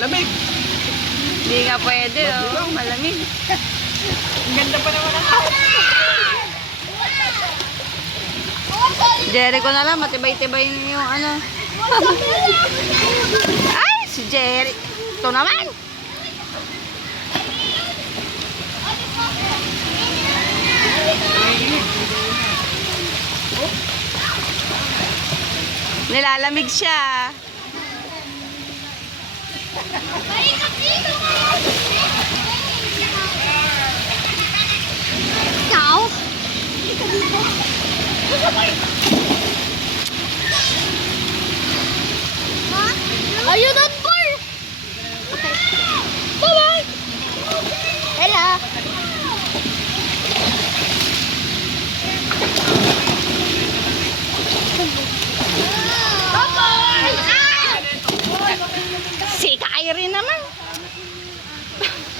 Malamig. Hindi nga pwede, oh. Malamig. Ang ganda pa naman ang house. Jerry ko na lang, matibay-tibay yung ano. Ay, si Jerry. Ito naman. Nilalamig siya. Ikaw? Are you done for? Okay. Bye-bye. Hello. Si Kyrie naman.